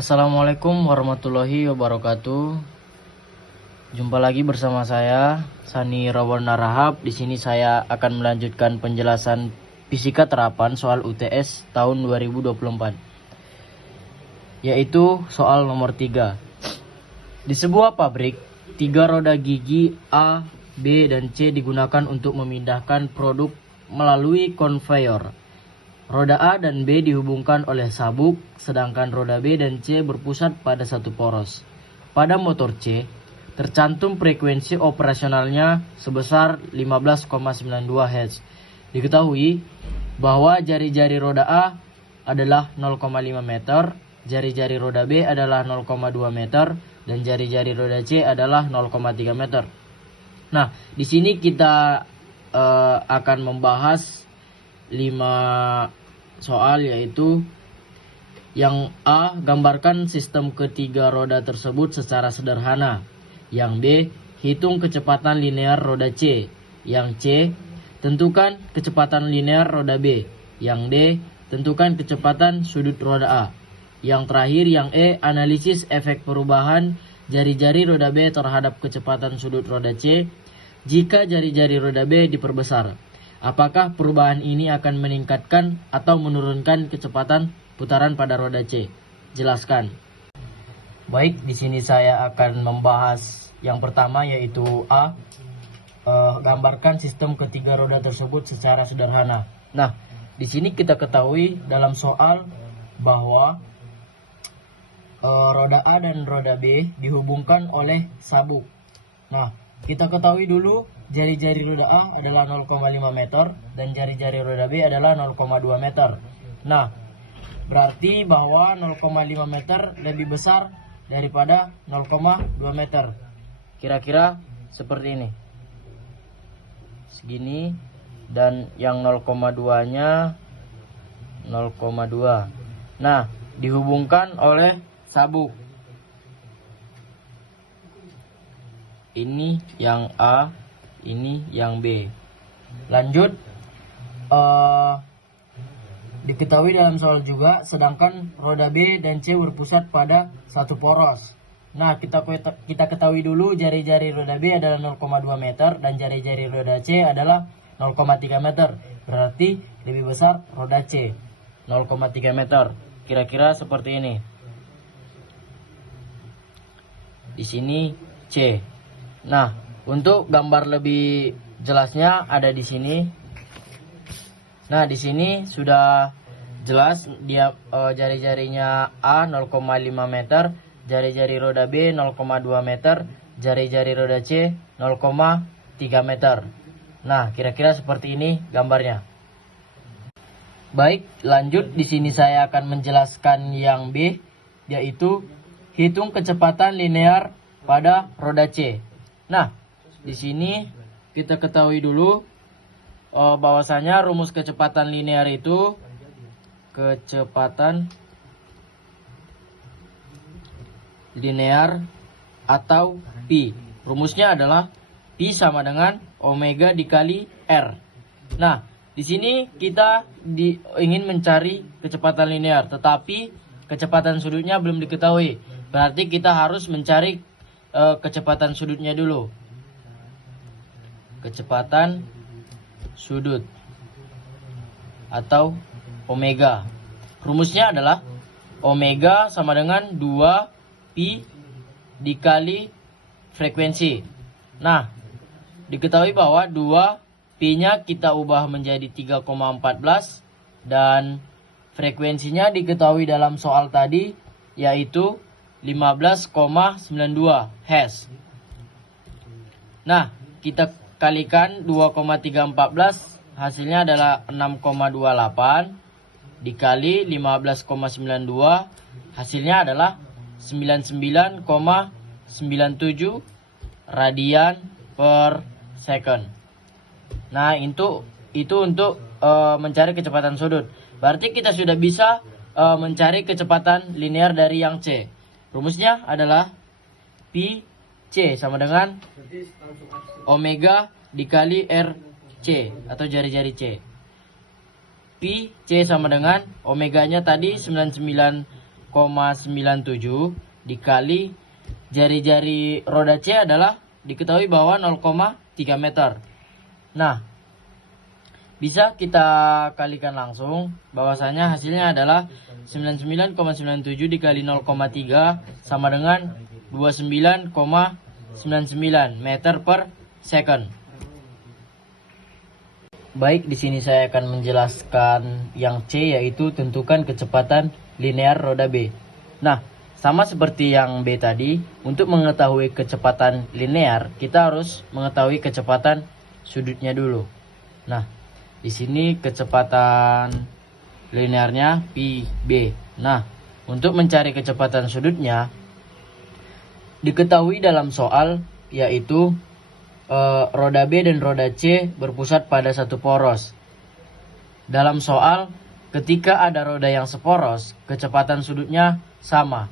Assalamualaikum warahmatullahi wabarakatuh. Jumpa lagi bersama saya Sani Rawana Rahab. Di sini saya akan melanjutkan penjelasan fisika terapan soal UTS tahun 2024, yaitu soal nomor 3. Di sebuah pabrik, 3 roda gigi A, B, dan C digunakan untuk memindahkan produk melalui konveyor. Roda A dan B dihubungkan oleh sabuk, sedangkan roda B dan C berpusat pada satu poros. Pada motor C, tercantum frekuensi operasionalnya sebesar 15,92 Hz. Diketahui bahwa jari-jari roda A adalah 0,5 meter, jari-jari roda B adalah 0,2 meter, dan jari-jari roda C adalah 0,3 meter. Nah, di sini kita akan membahas 5 soal, yaitu yang A, gambarkan sistem ketiga roda tersebut secara sederhana. Yang B, hitung kecepatan linear roda C. Yang C, tentukan kecepatan linear roda B. Yang D, tentukan kecepatan sudut roda A. Yang terakhir, yang E, analisis efek perubahan jari-jari roda B terhadap kecepatan sudut roda C jika jari-jari roda B diperbesar. Apakah perubahan ini akan meningkatkan atau menurunkan kecepatan putaran pada roda C? Jelaskan. Baik, di sini saya akan membahas yang pertama, yaitu A. Gambarkan sistem ketiga roda tersebut secara sederhana. Nah, di sini kita ketahui dalam soal bahwa roda A dan roda B dihubungkan oleh sabuk. Nah, kita ketahui dulu jari-jari roda A adalah 0,5 meter dan jari-jari roda B adalah 0,2 meter. Nah, berarti bahwa 0,5 meter lebih besar daripada 0,2 meter. Kira-kira seperti ini. Segini, dan yang 0,2-nya 0,2. Nah, dihubungkan oleh sabuk. Ini yang A, ini yang B. Lanjut, diketahui dalam soal juga, sedangkan roda B dan C berpusat pada satu poros. Nah, kita ketahui dulu jari-jari roda B adalah 0,2 meter dan jari-jari roda C adalah 0,3 meter. Berarti lebih besar roda C, 0,3 meter. Kira-kira seperti ini. Di sini C. Nah, untuk gambar lebih jelasnya ada di sini. Nah, di sini sudah jelas dia jari-jarinya A 0,5 meter, jari-jari roda B 0,2 meter, jari-jari roda C 0,3 meter. Nah, kira-kira seperti ini gambarnya. Baik, lanjut, di sini saya akan menjelaskan yang B, yaitu hitung kecepatan linear pada roda C. Nah, di sini kita ketahui dulu bahwasanya rumus kecepatan linear itu kecepatan linear atau Pi. Rumusnya adalah Pi sama dengan omega dikali R. Nah, di sini kita ingin mencari kecepatan linear, tetapi kecepatan sudutnya belum diketahui. Berarti kita harus mencari kecepatan sudutnya dulu. Kecepatan sudut atau omega. Rumusnya adalah omega sama dengan 2 pi dikali frekuensi. Nah, diketahui bahwa 2 pi-nya kita ubah menjadi 3,14 dan frekuensinya diketahui dalam soal tadi, yaitu 15,92 Hz. Nah, kita kalikan 2,314, hasilnya adalah 6,28 dikali 15,92, hasilnya adalah 99,97 radian per second. Nah, itu untuk mencari kecepatan sudut. Berarti kita sudah bisa mencari kecepatan linear dari yang C. Rumusnya adalah Pi C sama dengan omega dikali RC atau jari-jari C. Pi C sama dengan omeganya tadi 99,97 dikali jari-jari roda C adalah diketahui bahwa 0,3 meter. Nah, bisa kita kalikan langsung, bahwasanya hasilnya adalah 99,97 dikali 0,3 sama dengan 29,99 meter per second. Baik, di sini saya akan menjelaskan yang C, yaitu tentukan kecepatan linear roda B. Nah, sama seperti yang B tadi, untuk mengetahui kecepatan linear, kita harus mengetahui kecepatan sudutnya dulu. Nah, di sini kecepatan linearnya pi B. Nah, untuk mencari kecepatan sudutnya, diketahui dalam soal, yaitu roda B dan roda C berpusat pada satu poros. Dalam soal, ketika ada roda yang seporos, kecepatan sudutnya sama,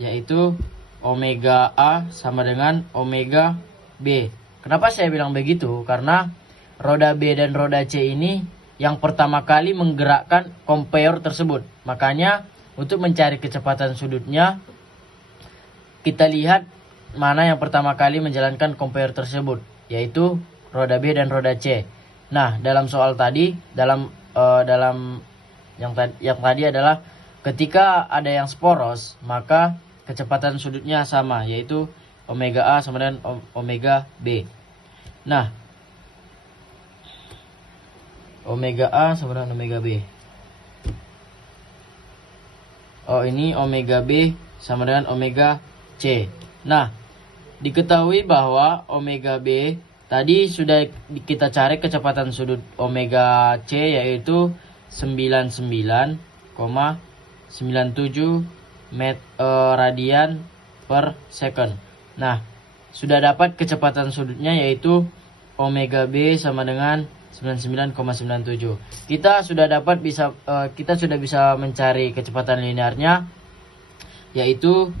yaitu omega A sama dengan omega B. Kenapa saya bilang begitu? Karena roda B dan roda C ini yang pertama kali menggerakkan conveyor tersebut. Makanya untuk mencari kecepatan sudutnya, kita lihat mana yang pertama kali menjalankan conveyor tersebut, yaitu roda B dan roda C. Nah, dalam soal tadi, dalam yang tadi adalah ketika ada yang seporos, maka kecepatan sudutnya sama, yaitu omega A sama dengan omega B. Nah, omega A sama dengan omega B. Oh, ini omega B sama dengan omega C. Nah, diketahui bahwa omega B tadi sudah kita cari kecepatan sudut omega C, yaitu 99,97 radian per second. Nah, sudah dapat kecepatan sudutnya, yaitu omega B sama dengan 99,97. Kita sudah bisa mencari kecepatan linearnya, yaitu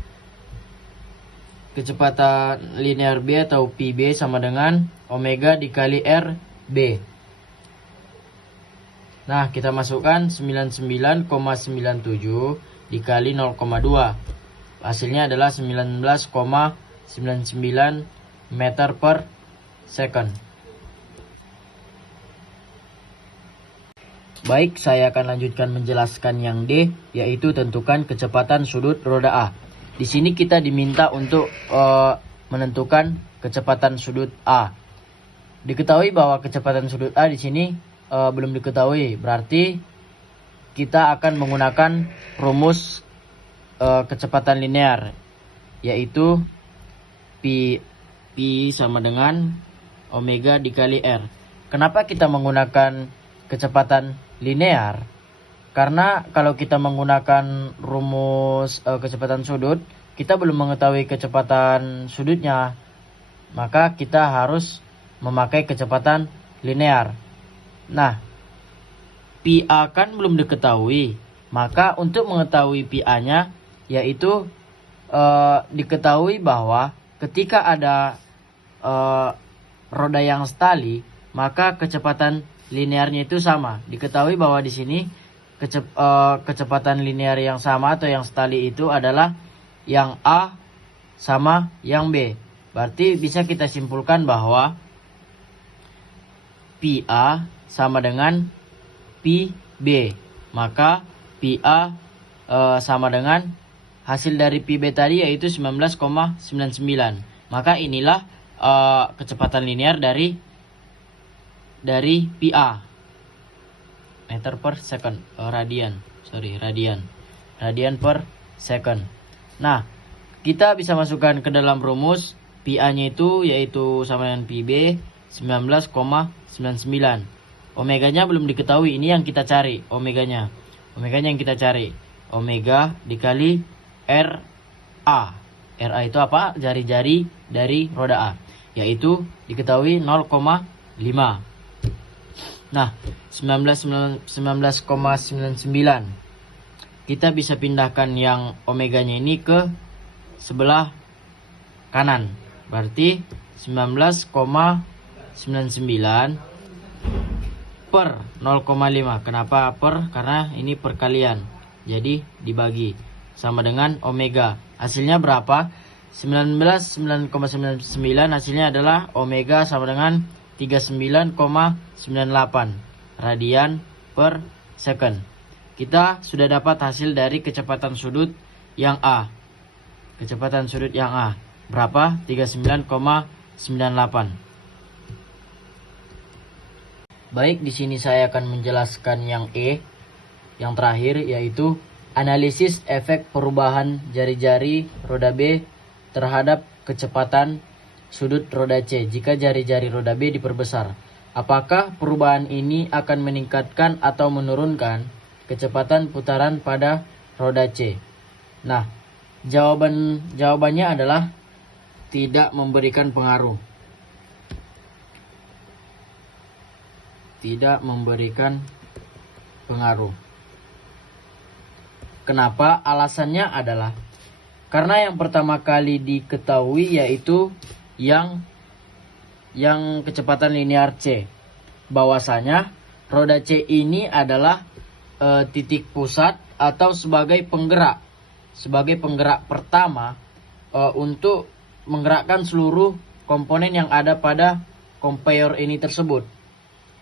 kecepatan linear B atau PB sama dengan omega dikali RB. Nah, kita masukkan 99,97 dikali 0,2. Hasilnya adalah 19,99 meter per second. Baik, saya akan lanjutkan menjelaskan yang D, yaitu tentukan kecepatan sudut roda A. Di sini kita diminta untuk menentukan kecepatan sudut A. Diketahui bahwa kecepatan sudut A di sini belum diketahui. Berarti kita akan menggunakan rumus kecepatan linear, yaitu Pi sama dengan omega dikali R. Kenapa kita menggunakan kecepatan linear? Karena kalau kita menggunakan rumus kecepatan sudut, kita belum mengetahui kecepatan sudutnya, maka kita harus memakai kecepatan linear. Nah, pi A kan belum diketahui, maka untuk mengetahui pi A-nya, yaitu diketahui bahwa ketika ada roda yang setali, maka kecepatan linearnya itu sama. Diketahui bahwa di sini kecepatan linear yang sama atau yang setali itu adalah yang A sama yang B. Berarti bisa kita simpulkan bahwa pi A sama dengan pi B. Maka pi A sama dengan hasil dari pi B tadi, yaitu 19,99. Maka inilah kecepatan linear dari pi A. Meter per second, radian per second. Nah, kita bisa masukkan ke dalam rumus pi A nya itu, yaitu sama dengan pi B 19,99. Omeganya belum diketahui, ini yang kita cari omeganya yang kita cari, omega dikali RA. RA itu apa? Jari-jari dari roda A, yaitu diketahui 0,5. Nah, 19,99. Kita bisa pindahkan yang omeganya ini ke sebelah kanan. Berarti 19,99 per 0,5. Kenapa per? Karena ini perkalian. Jadi dibagi. sama dengan omega. Hasilnya berapa? 999,99 hasilnya adalah omega sama dengan 39,98 radian per second. Kita sudah dapat hasil dari kecepatan sudut yang A. Kecepatan sudut yang A berapa? 39,98. Baik, di sini saya akan menjelaskan yang E, yang terakhir, yaitu analisis efek perubahan jari-jari roda B terhadap kecepatan sudut roda C jika jari-jari roda B diperbesar. Apakah perubahan ini akan meningkatkan atau menurunkan kecepatan putaran pada roda C? Nah, jawabannya adalah tidak memberikan pengaruh. Tidak memberikan pengaruh. Kenapa? Alasannya adalah karena yang pertama kali diketahui yaitu yang kecepatan linear C. Bahwasanya roda C ini adalah titik pusat atau sebagai penggerak pertama untuk menggerakkan seluruh komponen yang ada pada conveyor ini tersebut.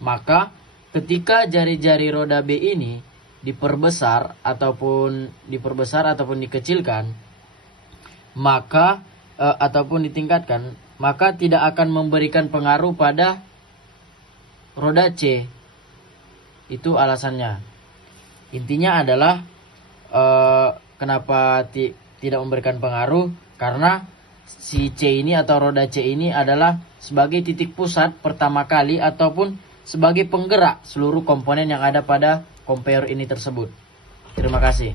Maka ketika jari-jari roda B ini diperbesar ataupun dikecilkan, maka ataupun ditingkatkan, maka tidak akan memberikan pengaruh pada roda C. Itu alasannya. Intinya adalah kenapa tidak memberikan pengaruh, karena si C ini atau roda C ini adalah sebagai titik pusat pertama kali ataupun sebagai penggerak seluruh komponen yang ada pada conveyor ini tersebut. Terima kasih.